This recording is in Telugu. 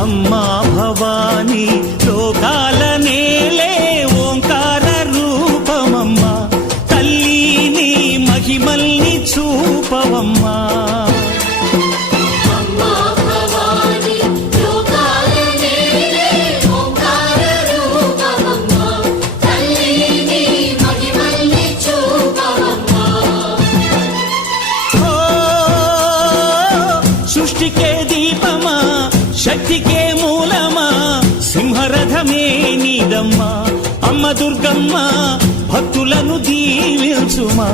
అమ్మా భవానీ లోకాల నేలే ఓంకార రూపమమ్మా, తల్లి నీ మహిమల్ని చూపవమ్మా. సృష్టికే దీపమా, శక్తికే మూలమా, సింహరథమే నీదమ్మా. అమ్మ దుర్గమ్మ భక్తులను దీవించుమా.